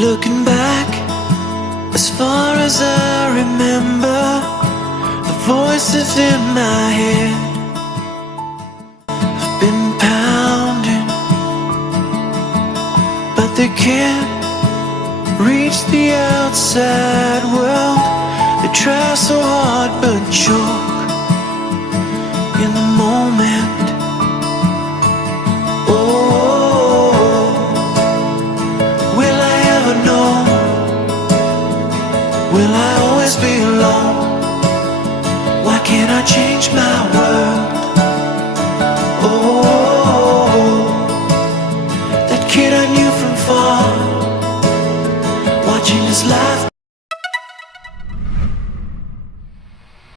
Looking back, as far as I remember, the voices in my head have been pounding, but they can't reach the outside world. They try so hard but choke in the moment. Oh, will I ever know? Will I